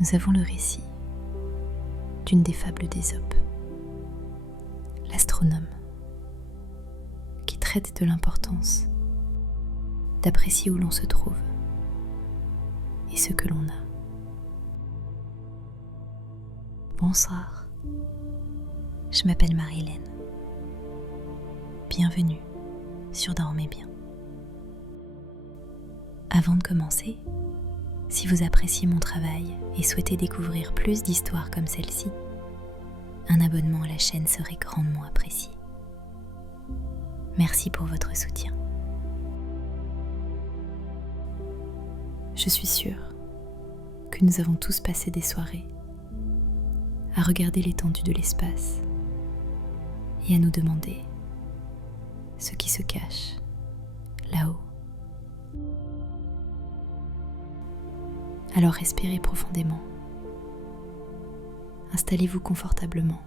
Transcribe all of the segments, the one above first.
nous avons le récit d'une des fables d'Ésope, l'astronome, qui traite de l'importance d'apprécier où l'on se trouve et ce que l'on a. Bonsoir, je m'appelle Marie-Hélène. Bienvenue sur Dormez bien. Avant de commencer, si vous appréciez mon travail et souhaitez découvrir plus d'histoires comme celle-ci, un abonnement à la chaîne serait grandement apprécié. Merci pour votre soutien. Je suis sûre que nous avons tous passé des soirées à regarder l'étendue de l'espace et à nous demander ce qui se cache là-haut. Alors respirez profondément, installez-vous confortablement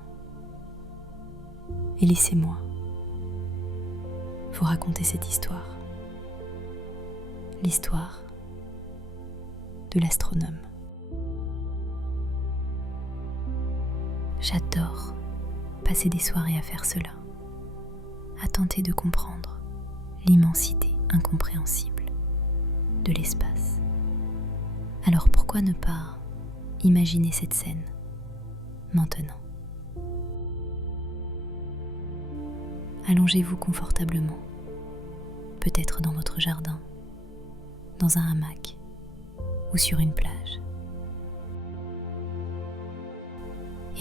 et laissez-moi vous raconter cette histoire, l'histoire de l'astronome. J'adore passer des soirées à faire cela, à tenter de comprendre l'immensité incompréhensible de l'espace. Alors pourquoi ne pas imaginer cette scène maintenant? Allongez-vous confortablement, peut-être dans votre jardin, dans un hamac ou sur une plage.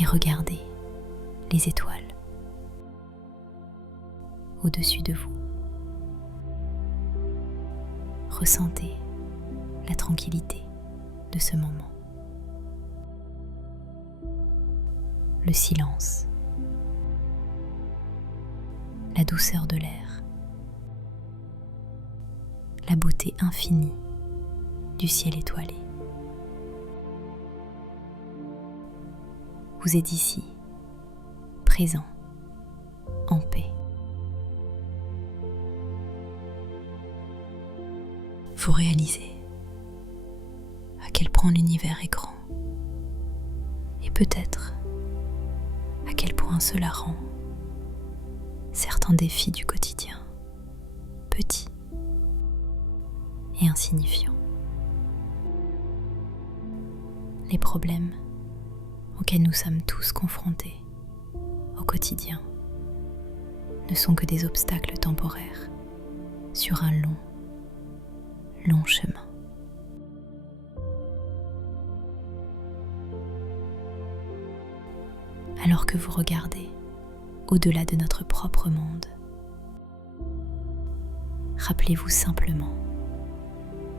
Et regardez les étoiles au-dessus de vous. Ressentez la tranquillité de ce moment. Le silence, la douceur de l'air, la beauté infinie du ciel étoilé. Vous êtes ici, présent, en paix. Vous réalisez à quel point l'univers est grand et peut-être à quel point cela rend certains défis du quotidien petits et insignifiants. Les problèmes auxquels nous sommes tous confrontés au quotidien ne sont que des obstacles temporaires sur un long chemin. Alors que vous regardez au-delà de notre propre monde, rappelez-vous simplement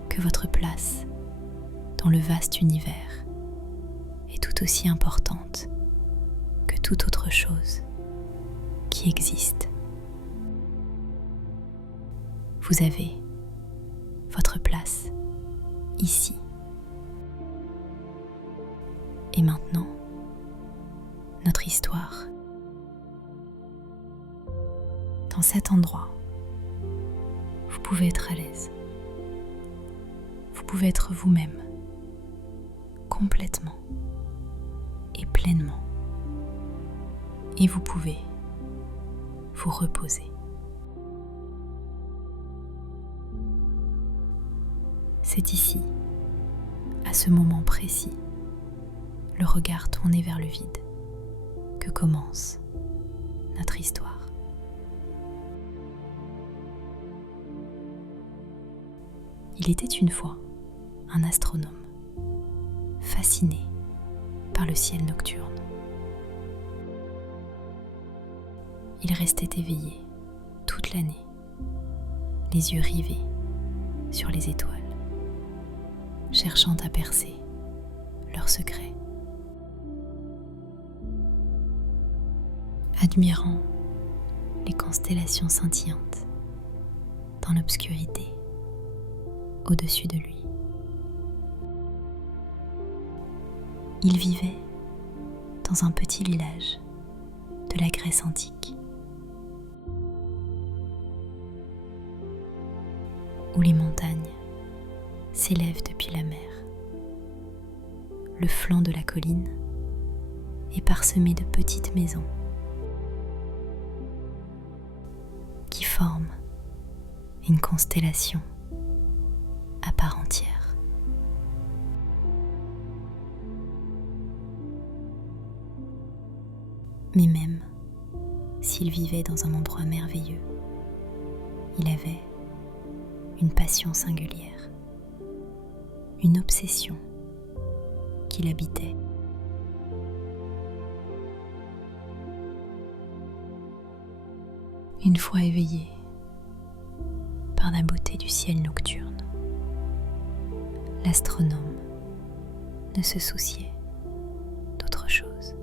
que votre place dans le vaste univers est tout aussi importante que toute autre chose qui existe. Vous avez votre place ici. Et maintenant, notre histoire. Dans cet endroit, vous pouvez être à l'aise. Vous pouvez être vous-même, complètement et pleinement. Et vous pouvez vous reposer. C'est ici, à ce moment précis, le regard tourné vers le vide, que commence notre histoire. Il était une fois un astronome, fasciné par le ciel nocturne. Il restait éveillé toute l'année, les yeux rivés sur les étoiles, cherchant à percer leurs secrets. Admirant les constellations scintillantes dans l'obscurité au-dessus de lui. Il vivait dans un petit village de la Grèce antique, où les montagnes s'élèvent depuis la mer. le flanc de la colline est parsemé de petites maisons qui forment une constellation à part entière. Mais même s'il vivait dans un endroit merveilleux, il avait une passion singulière, une obsession qui l'habitait. Une fois éveillé par la beauté du ciel nocturne, l'astronome ne se souciait d'autre chose.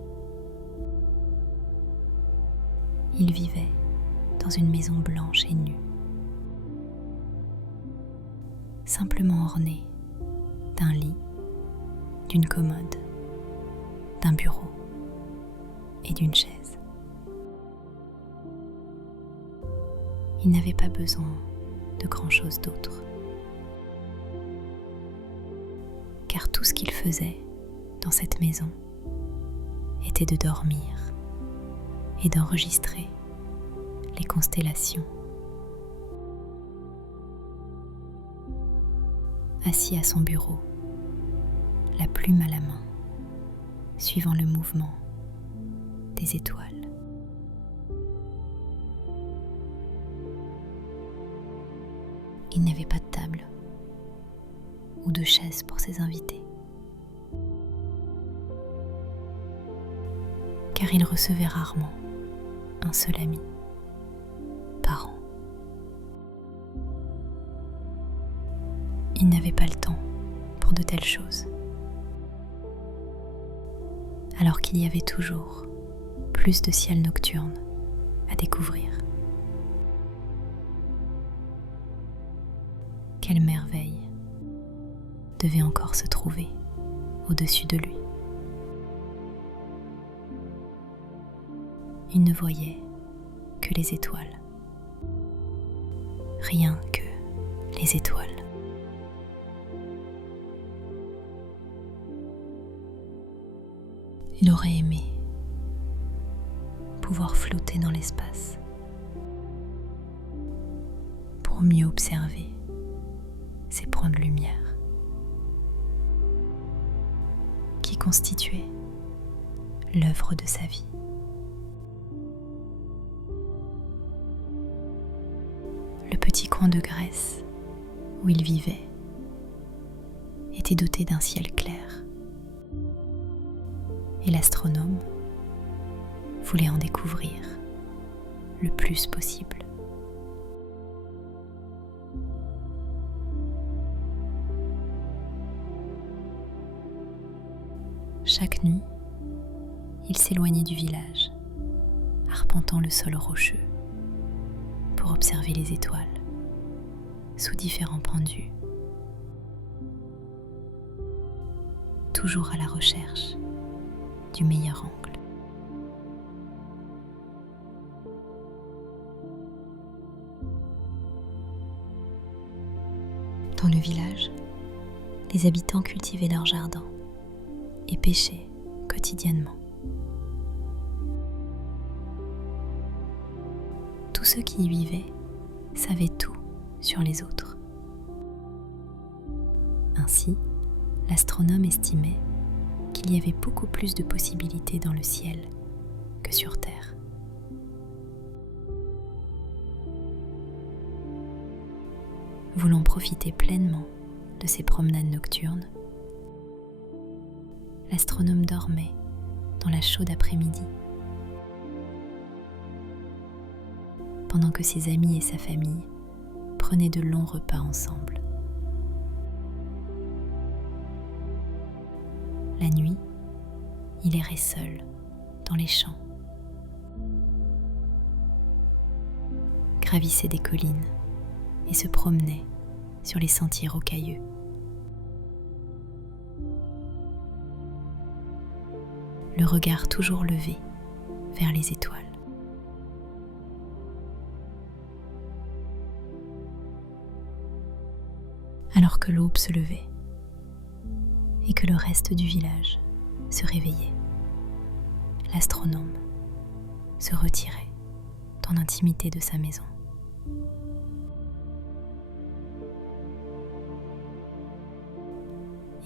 Il vivait dans une maison blanche et nue, simplement ornée d'un lit, d'une commode, d'un bureau et d'une chaise. Il n'avait pas besoin de grand-chose d'autre, car tout ce qu'il faisait dans cette maison était de dormir et d'enregistrer les constellations. Assis à son bureau, la plume à la main, suivant le mouvement des étoiles. Il n'avait pas de table ou de chaise pour ses invités, car il recevait rarement un seul ami par an. Il n'avait pas le temps pour de telles choses, alors qu'il y avait toujours plus de ciel nocturne à découvrir. Quelle merveille devait encore se trouver au-dessus de lui. Il ne voyait que les étoiles, rien que les étoiles. Il aurait aimé pouvoir flotter dans l'espace pour mieux observer ces points de lumière qui constituaient l'œuvre de sa vie. Le petit coin de Grèce où il vivait était doté d'un ciel clair, et l'astronome voulait en découvrir le plus possible. Chaque nuit, il s'éloignait du village, arpentant le sol rocheux pour observer les étoiles sous différents points de vue, toujours à la recherche du meilleur angle. Dans le village, les habitants cultivaient leurs jardins et pêchaient quotidiennement. Tous ceux qui y vivaient savaient tout sur les autres. Ainsi, l'astronome estimait qu'il y avait beaucoup plus de possibilités dans le ciel que sur Terre. Voulant profiter pleinement de ses promenades nocturnes, l'astronome dormait dans la chaude après-midi, pendant que ses amis et sa famille prenaient de longs repas ensemble. La nuit, il errait seul dans les champs, gravissait des collines et se promenait sur les sentiers rocailleux. Le regard toujours levé vers les étoiles. Alors que l'aube se levait et que le reste du village se réveillait. L'astronome se retirait dans l'intimité de sa maison.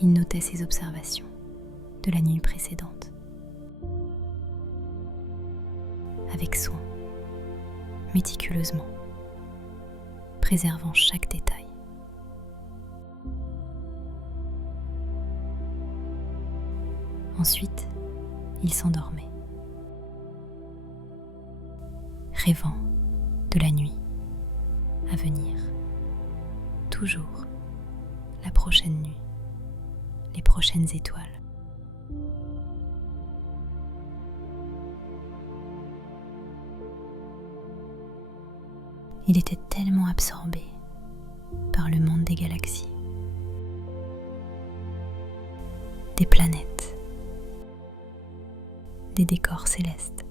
Il notait ses observations de la nuit précédente. Avec soin, méticuleusement, préservant chaque détail. Ensuite, il s'endormait, rêvant de la nuit à venir. Toujours la prochaine nuit, les prochaines étoiles. Il était tellement absorbé par le monde des galaxies, des planètes, des décors célestes.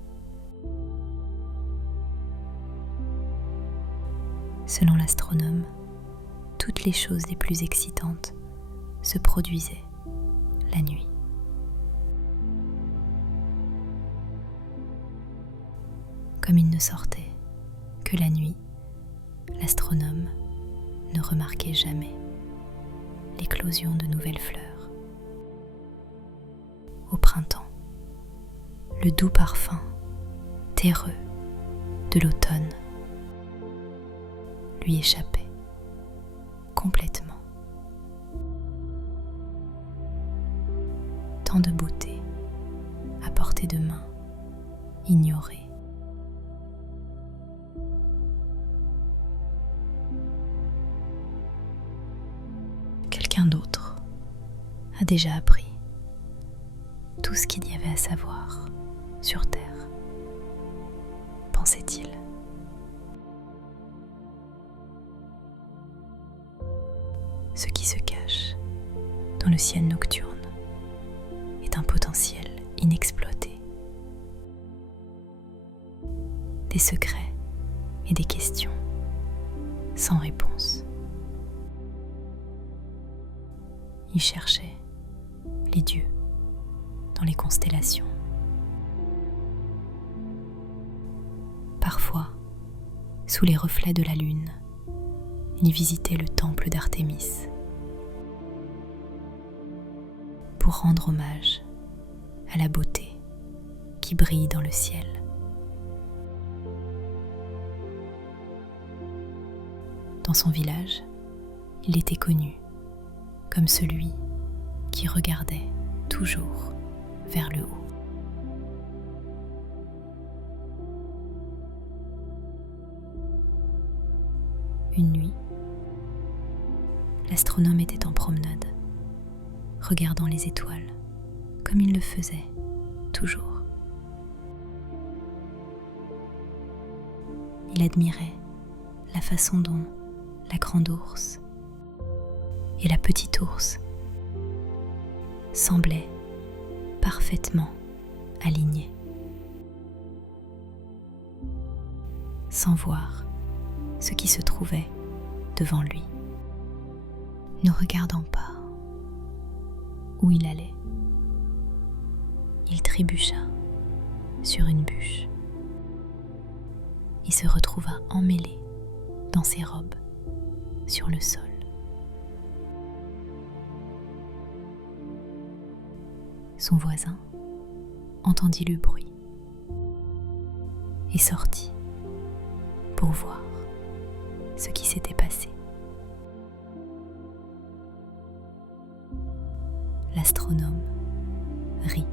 Selon l'astronome, toutes les choses les plus excitantes se produisaient la nuit. Comme il ne sortait que la nuit, l'astronome ne remarquait jamais l'éclosion de nouvelles fleurs. Au printemps, le doux parfum terreux de l'automne lui échappait complètement. Tant de beauté à portée de main, ignorée. Quelqu'un d'autre a déjà appris tout ce qu'il y avait à savoir sur Terre, pensait-il. Ce qui se cache dans le ciel nocturne est un potentiel inexploité. Des secrets et des questions sans réponse. Il cherchait les dieux dans les constellations. Parfois, sous les reflets de la lune, il visitait le temple d'Artémis pour rendre hommage à la beauté qui brille dans le ciel. Dans son village, il était connu comme celui qui regardait toujours vers le haut. Une nuit, l'astronome était en promenade, regardant les étoiles, comme il le faisait toujours. Il admirait la façon dont la grande ours et la petite ours semblaient parfaitement alignés, sans voir ce qui se trouvait devant lui, ne regardant pas où il allait. Il trébucha sur une bûche et se retrouva emmêlé dans ses robes sur le sol. Son voisin entendit le bruit et sortit pour voir ce qui s'était passé. L'astronome rit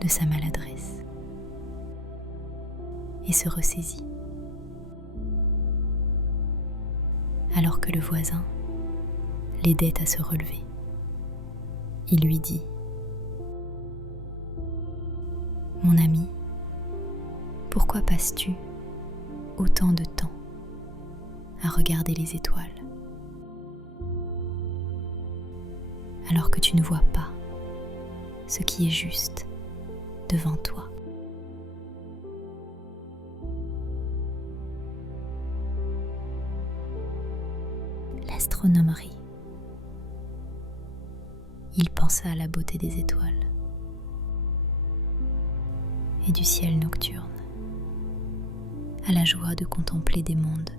de sa maladresse et se ressaisit. Alors que le voisin l'aidait à se relever, il lui dit : « Mon ami, pourquoi passes-tu autant de temps à regarder les étoiles alors que tu ne vois pas ce qui est juste devant toi ? » L'astronome rit il pensa à la beauté des étoiles et du ciel nocturne, à la joie de contempler des mondes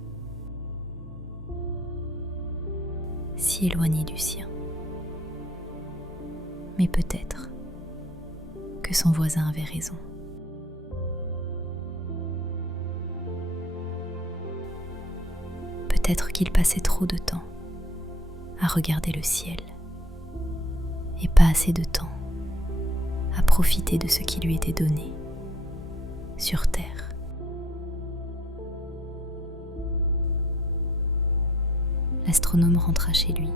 si éloignés du sien. Mais peut-être que son voisin avait raison. Peut-être qu'il passait trop de temps à regarder le ciel et pas assez de temps à profiter de ce qui lui était donné sur terre. L'astronome rentra chez lui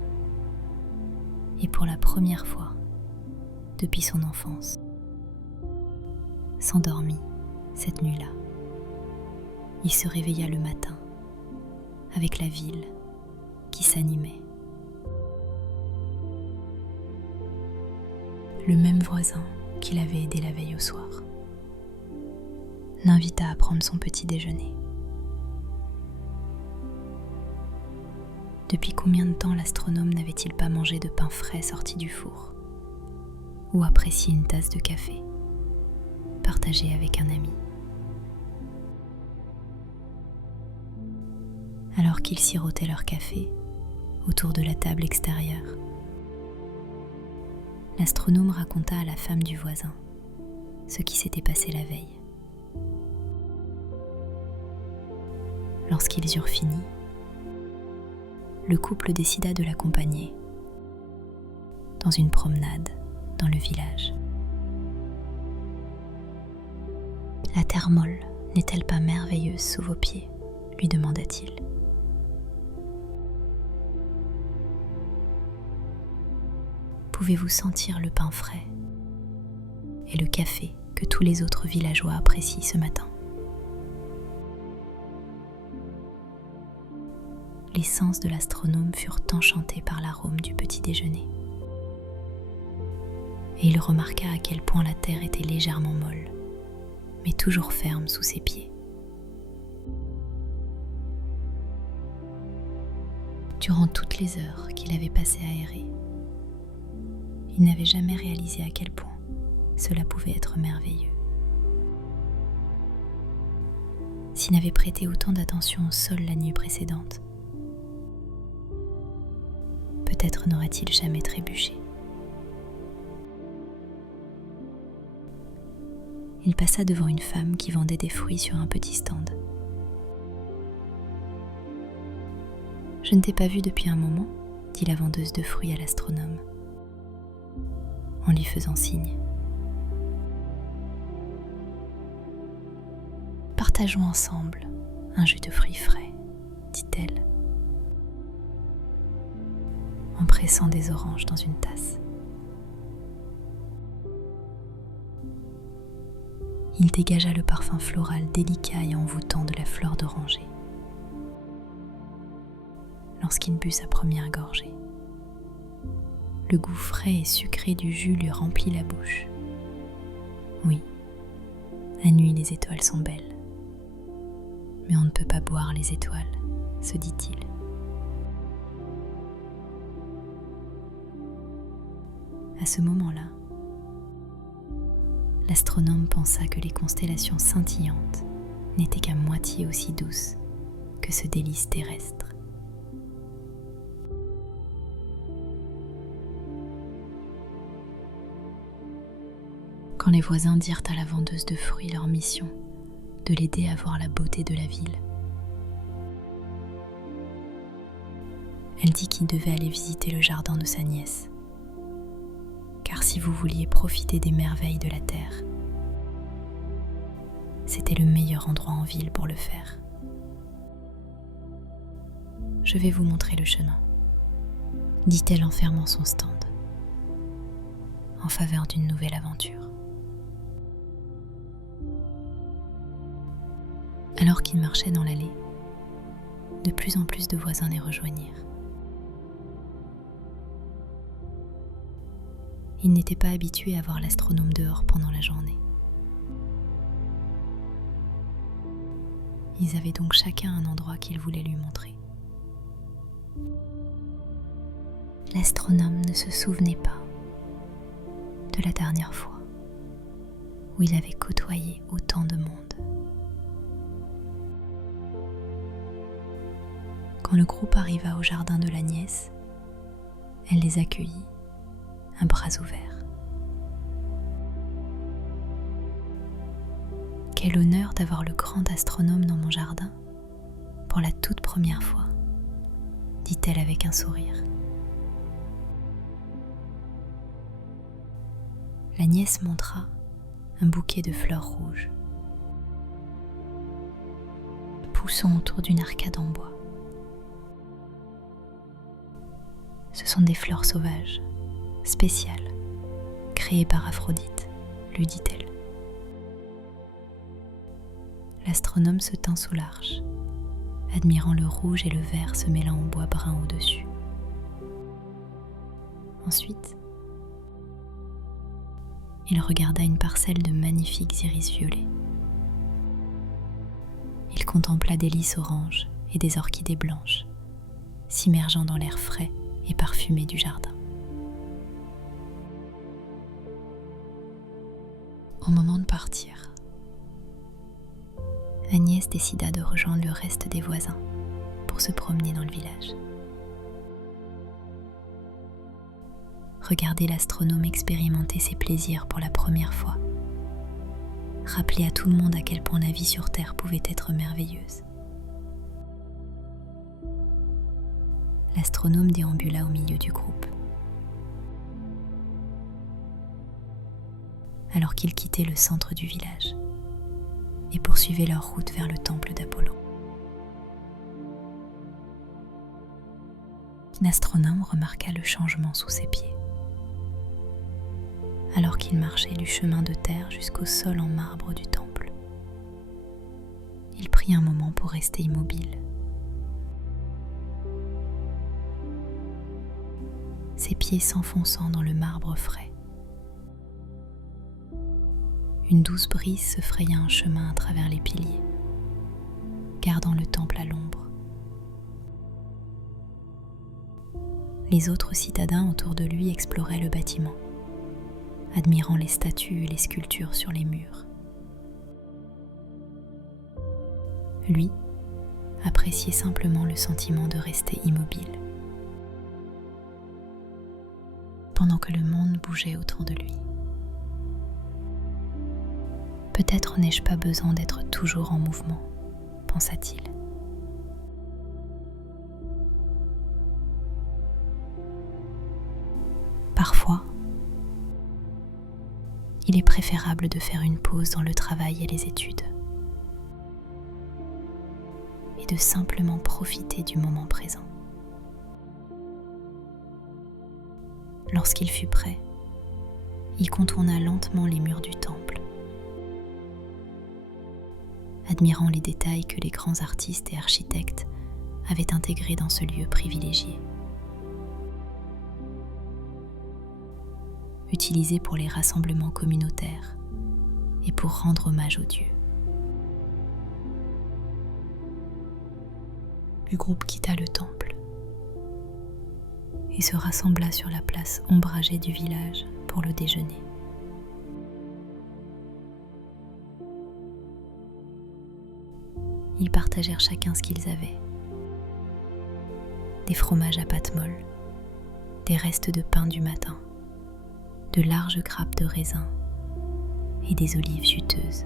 et pour la première fois depuis son enfance, s'endormit cette nuit-là. Il se réveilla le matin avec la ville qui s'animait. Le même voisin qui l'avait aidé la veille au soir l'invita à prendre son petit déjeuner. Depuis combien de temps l'astronome n'avait-il pas mangé de pain frais sorti du four ou apprécié une tasse de café partagée avec un ami? Alors qu'ils sirotaient leur café autour de la table extérieure, l'astronome raconta à la femme du voisin ce qui s'était passé la veille. Lorsqu'ils eurent fini, le couple décida de l'accompagner dans une promenade dans le village. La terre molle n'est-elle pas merveilleuse sous vos pieds ? Lui demanda-t-il. Pouvez-vous sentir le pain frais et le café que tous les autres villageois apprécient ce matin? Les sens de l'astronome furent enchantés par l'arôme du petit déjeuner. Et il remarqua à quel point la terre était légèrement molle, mais toujours ferme sous ses pieds. Durant toutes les heures qu'il avait passées à errer, il n'avait jamais réalisé à quel point cela pouvait être merveilleux. S'il n'avait prêté autant d'attention au sol la nuit précédente, peut-être n'aurait-il jamais trébuché. Il passa devant une femme qui vendait des fruits sur un petit stand. « Je ne t'ai pas vu depuis un moment, » dit la vendeuse de fruits à l'astronome, en lui faisant signe. « Partageons ensemble un jus de fruits frais, » dit-elle, en pressant des oranges dans une tasse. Il dégagea le parfum floral délicat et envoûtant de la fleur d'oranger lorsqu'il but sa première gorgée. Le goût frais et sucré du jus lui remplit la bouche. Oui, la nuit les étoiles sont belles, mais on ne peut pas boire les étoiles, se dit-il. À ce moment-là, l'astronome pensa que les constellations scintillantes n'étaient qu'à moitié aussi douces que ce délice terrestre. Quand les voisins dirent à la vendeuse de fruits leur mission de l'aider à voir la beauté de la ville, elle dit qu'il devait aller visiter le jardin de sa nièce. Car si vous vouliez profiter des merveilles de la terre, c'était le meilleur endroit en ville pour le faire. Je vais vous montrer le chemin, dit-elle en fermant son stand, en faveur d'une nouvelle aventure. Alors qu'il marchait dans l'allée, de plus en plus de voisins les rejoignirent. Ils n'étaient pas habitués à voir l'astronome dehors pendant la journée. Ils avaient donc chacun un endroit qu'ils voulaient lui montrer. L'astronome ne se souvenait pas de la dernière fois où il avait côtoyé autant de monde. Quand le groupe arriva au jardin de la nièce, elle les accueillit à bras ouverts. Quel honneur d'avoir le grand astronome dans mon jardin pour la toute première fois, dit-elle avec un sourire. La nièce montra un bouquet de fleurs rouges, poussant autour d'une arcade en bois. Ce sont des fleurs sauvages, spéciales, créées par Aphrodite, lui dit-elle. L'astronome se tint sous l'arche, admirant le rouge et le vert se mêlant au bois brun au-dessus. Ensuite, il regarda une parcelle de magnifiques iris violets. Il contempla des lys oranges et des orchidées blanches, s'immergeant dans l'air frais et parfumé du jardin. Au moment de partir, Agnès décida de rejoindre le reste des voisins pour se promener dans le village. Regarder l'astronome expérimenter ses plaisirs pour la première fois, rappeler à tout le monde à quel point la vie sur Terre pouvait être merveilleuse. L'astronome déambula au milieu du groupe. Alors qu'ils quittaient le centre du village et poursuivaient leur route vers le temple d'Apollon. L'astronome remarqua le changement sous ses pieds. Alors qu'il marchait du chemin de terre jusqu'au sol en marbre du temple, il prit un moment pour rester immobile. Ses pieds s'enfonçant dans le marbre frais. Une douce brise se fraya un chemin à travers les piliers, gardant le temple à l'ombre. Les autres citadins autour de lui exploraient le bâtiment, admirant les statues et les sculptures sur les murs. Lui appréciait simplement le sentiment de rester immobile, pendant que le monde bougeait autour de lui. Peut-être n'ai-je pas besoin d'être toujours en mouvement, pensa-t-il. Parfois, il est préférable de faire une pause dans le travail et les études et de simplement profiter du moment présent. Lorsqu'il fut prêt, il contourna lentement les murs du temple, admirant les détails que les grands artistes et architectes avaient intégrés dans ce lieu privilégié. Utilisé pour les rassemblements communautaires et pour rendre hommage aux dieux. Le groupe quitta le temple et se rassembla sur la place ombragée du village pour le déjeuner. Ils partagèrent chacun ce qu'ils avaient. Des fromages à pâte molle, des restes de pain du matin, de larges grappes de raisin et des olives juteuses.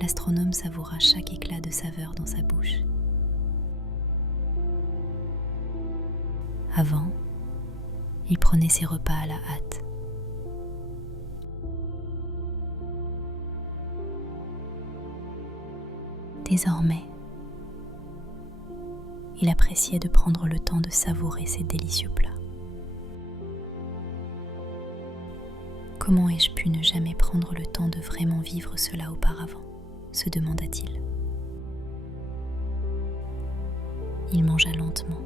L'astronome savoura chaque éclat de saveur dans sa bouche. Avant, il prenait ses repas à la hâte. Désormais, il appréciait de prendre le temps de savourer ces délicieux plats. Comment ai-je pu ne jamais prendre le temps de vraiment vivre cela auparavant ? Se demanda-t-il. Il mangea lentement,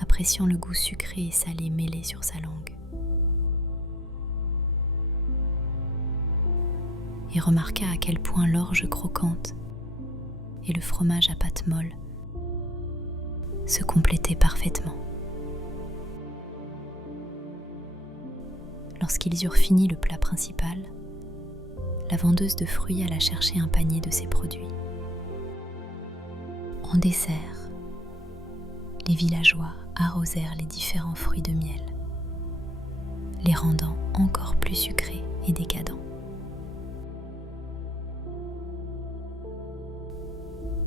appréciant le goût sucré et salé mêlé sur sa langue. Et remarqua à quel point l'orge croquante et le fromage à pâte molle se complétaient parfaitement, Lorsqu'ils eurent fini le plat principal, la vendeuse de fruits alla chercher un panier de ses produits. En dessert, les villageois arrosèrent les différents fruits de miel, les rendant encore plus sucrés et décadents.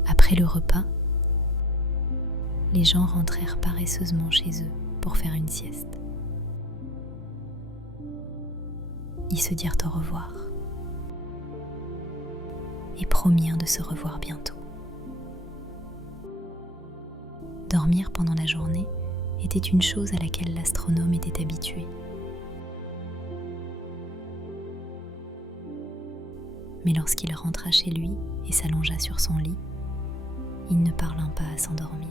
Après le repas, les gens rentrèrent paresseusement chez eux pour faire une sieste. Ils se dirent au revoir et promirent de se revoir bientôt. Dormir pendant la journée était une chose à laquelle l'astronome était habitué. Mais lorsqu'il rentra chez lui et s'allongea sur son lit, il ne parvint pas à s'endormir.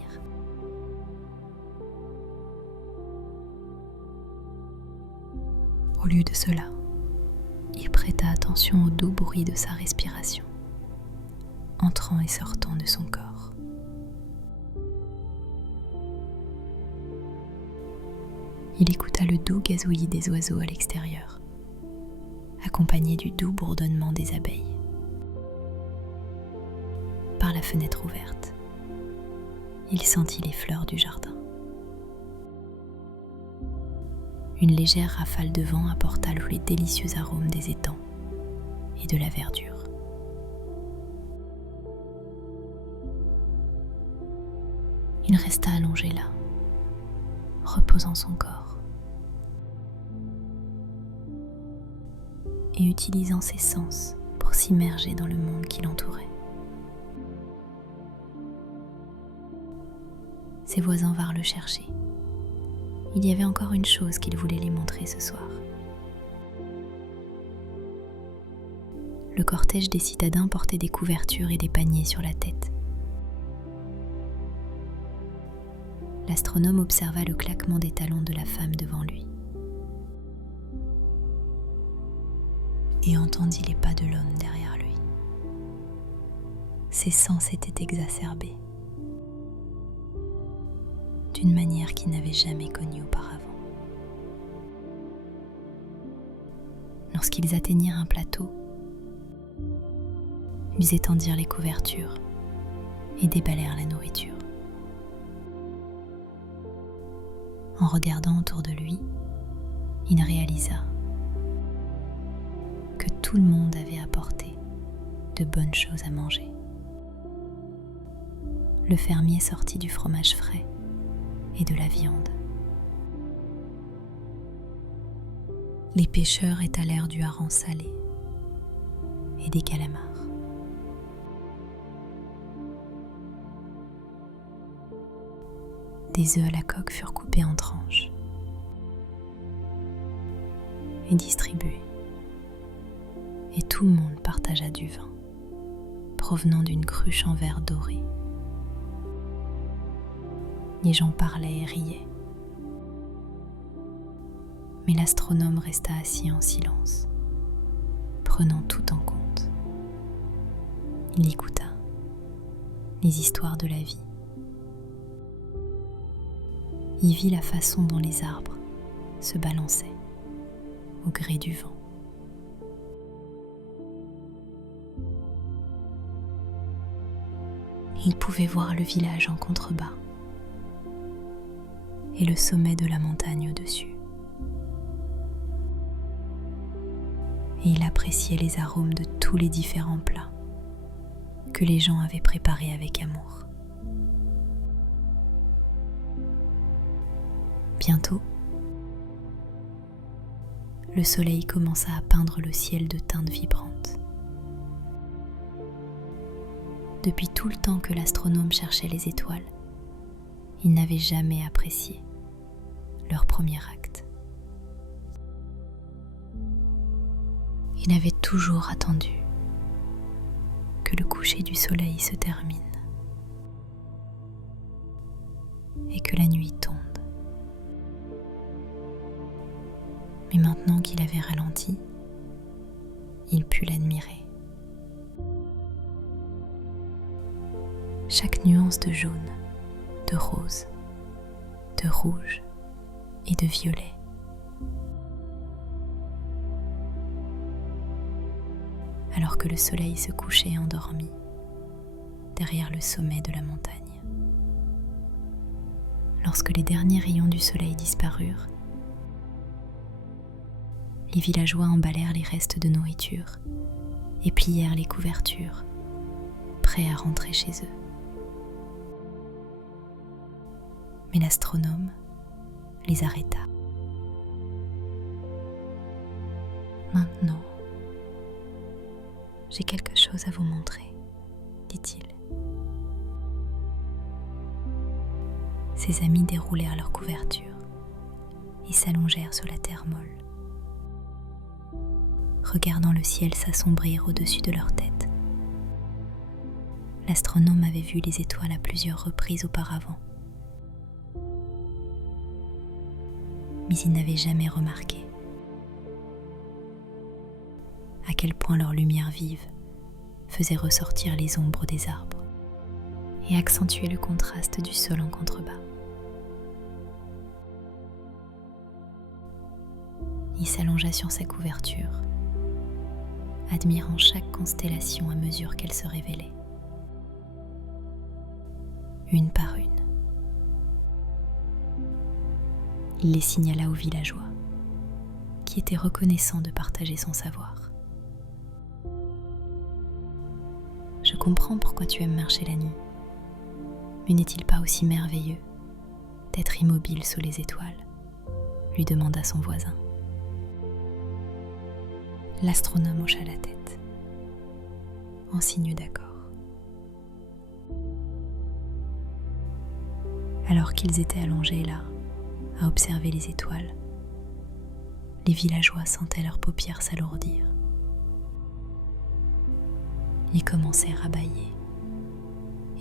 Au lieu de cela, il prêta attention au doux bruit de sa respiration, entrant et sortant de son corps. Il écouta le doux gazouillis des oiseaux à l'extérieur, accompagné du doux bourdonnement des abeilles. Par la fenêtre ouverte, il sentit les fleurs du jardin. Une légère rafale de vent apporta les délicieux arômes des étangs et de la verdure. Il resta allongé là, reposant son corps et utilisant ses sens pour s'immerger dans le monde qui l'entourait. Ses voisins vinrent le chercher. Il y avait encore une chose qu'il voulait les montrer ce soir. Le cortège des citadins portait des couvertures et des paniers sur la tête. L'astronome observa le claquement des talons de la femme devant lui et entendit les pas de l'homme derrière lui. Ses sens étaient exacerbés d'une manière qu'il n'avait jamais connue auparavant. Lorsqu'ils atteignirent un plateau, ils étendirent les couvertures et déballèrent la nourriture. En regardant autour de lui, il réalisa que tout le monde avait apporté de bonnes choses à manger. Le fermier sortit du fromage frais et de la viande. Les pêcheurs étalèrent du hareng salé et des calamars. Des œufs à la coque furent coupés en tranches et distribués, et tout le monde partagea du vin provenant d'une cruche en verre doré. Les gens parlaient et riaient, mais l'astronome resta assis en silence, prenant tout en compte. Il écouta les histoires de la vie. Il vit la façon dont les arbres se balançaient au gré du vent. Il pouvait voir le village en contrebas et le sommet de la montagne au-dessus. Et il appréciait les arômes de tous les différents plats que les gens avaient préparés avec amour. Bientôt, le soleil commença à peindre le ciel de teintes vibrantes. Depuis tout le temps que l'astronome cherchait les étoiles, il n'avait jamais apprécié leur premier acte. Il avait toujours attendu que le coucher du soleil se termine et que la nuit tombe. Mais maintenant qu'il avait ralenti, il put l'admirer. Chaque nuance de jaune, de rose, de rouge et de violet alors que le soleil se couchait endormi derrière le sommet de la montagne. Lorsque les derniers rayons du soleil disparurent, les villageois emballèrent les restes de nourriture et plièrent les couvertures, prêts à rentrer chez eux. Mais l'astronome les arrêta. Maintenant, j'ai quelque chose à vous montrer, dit-il. Ses amis déroulèrent leurs couvertures et s'allongèrent sur la terre molle, regardant le ciel s'assombrir au-dessus de leur tête. L'astronome avait vu les étoiles à plusieurs reprises auparavant, mais il n'avait jamais remarqué à quel point leur lumière vive faisait ressortir les ombres des arbres et accentuait le contraste du sol en contrebas. Il s'allongea sur sa couverture, admirant chaque constellation à mesure qu'elle se révélait, une par une. Il les signala aux villageois, qui étaient reconnaissants de partager son savoir. « Je comprends pourquoi tu aimes marcher la nuit, mais n'est-il pas aussi merveilleux d'être immobile sous les étoiles ?» lui demanda son voisin. L'astronome hocha la tête, en signe d'accord. Alors qu'ils étaient allongés là, à observer les étoiles, les villageois sentaient leurs paupières s'alourdir. Ils commencèrent à bâiller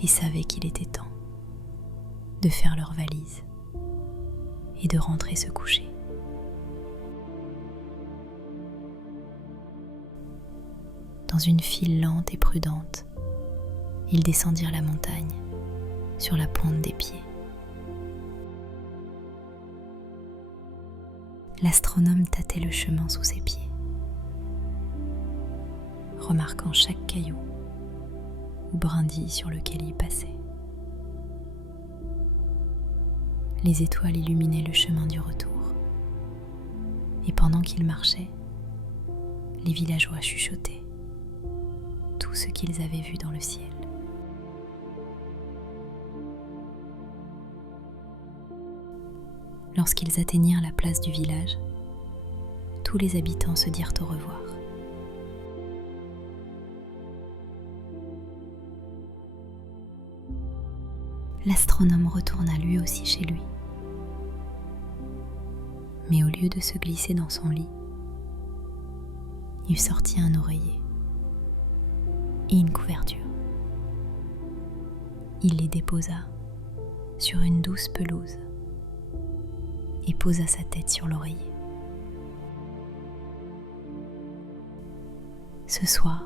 et savaient qu'il était temps de faire leurs valises et de rentrer se coucher. Dans une file lente et prudente, ils descendirent la montagne sur la pointe des pieds. L'astronome tâtait le chemin sous ses pieds, remarquant chaque caillou ou brindille sur lequel il passait. Les étoiles illuminaient le chemin du retour, et pendant qu'il marchait, les villageois chuchotaient tout ce qu'ils avaient vu dans le ciel. Lorsqu'ils atteignirent la place du village, tous les habitants se dirent au revoir. L'astronome retourna lui aussi chez lui. Mais au lieu de se glisser dans son lit, il sortit un oreiller et une couverture. Il les déposa sur une douce pelouse et posa sa tête sur l'oreiller. Ce soir,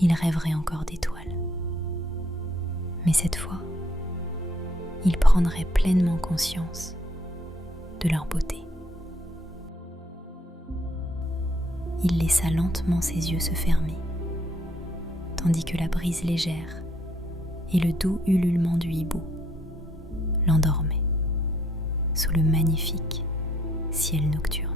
il rêverait encore d'étoiles. Mais cette fois, il prendrait pleinement conscience de leur beauté. Il laissa lentement ses yeux se fermer, tandis que la brise légère et le doux ululement du hibou l'endormaient sous le magnifique ciel nocturne.